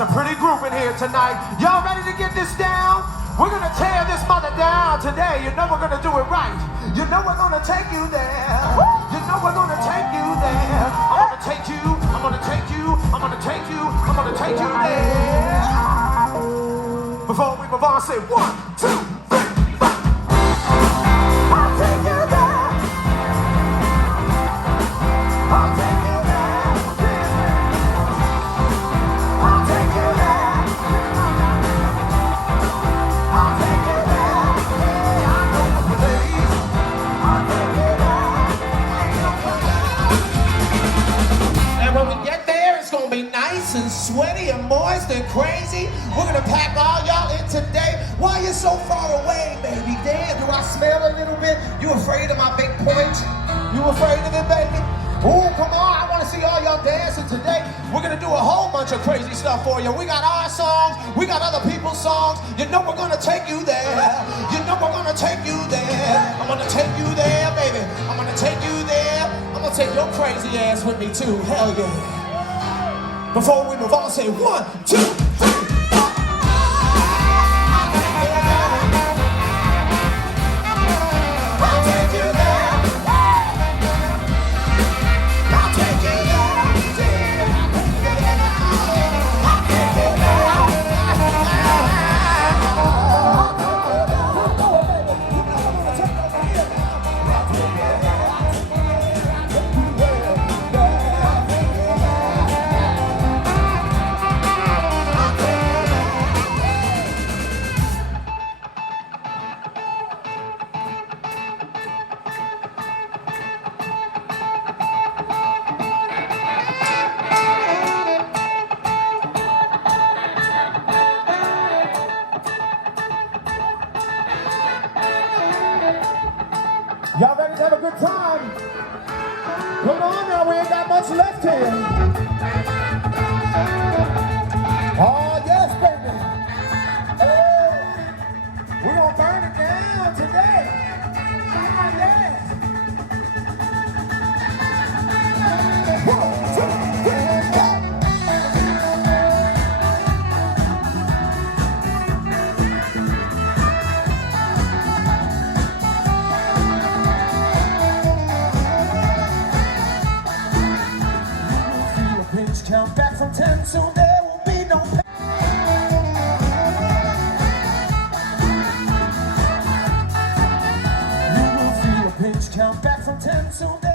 It's a pretty group in here tonight. Y'all ready to get this down? We're gonna tear this mother down today. You know we're gonna do it right. You know we're gonna take you there. You know we're gonna take you there. I'm gonna take you, I'm gonna take you, I'm gonna take you, I'm gonna take you there. Before we move on, say 1, 2, 3, 4. I'll take you there. I'll take you there. I'll take you there. I'll take you there. Yeah, I know the place. I'll take you there. And when we get there, it's gonna be nice and sweaty and moist and crazy. We're gonna pack all y'all in today. Why you so far away, baby? Damn, do I smell a little bit? You afraid of my big point? You afraid of it, baby? Oh, come on, I wanna see all y'all dancing today. We're gonna do a whole bunch of crazy stuff for you. We got our songs, we got other people's songs. You know we're gonna take you there. You know we're gonna take you there. I'm gonna take you there, baby. I'm gonna take you there. I'm gonna take your crazy ass with me too, hell yeah. Before we move on, say 1, 2, 3. Y'all ready to have a good time? Come on now, we ain't got much left here. Oh, yes, baby. Hey, we're gonna burn it down today. Ah, yeah. 1, 2, 3, 4. Count back from 10, so there will be no pain. You will feel a pinch, count back from 10, so there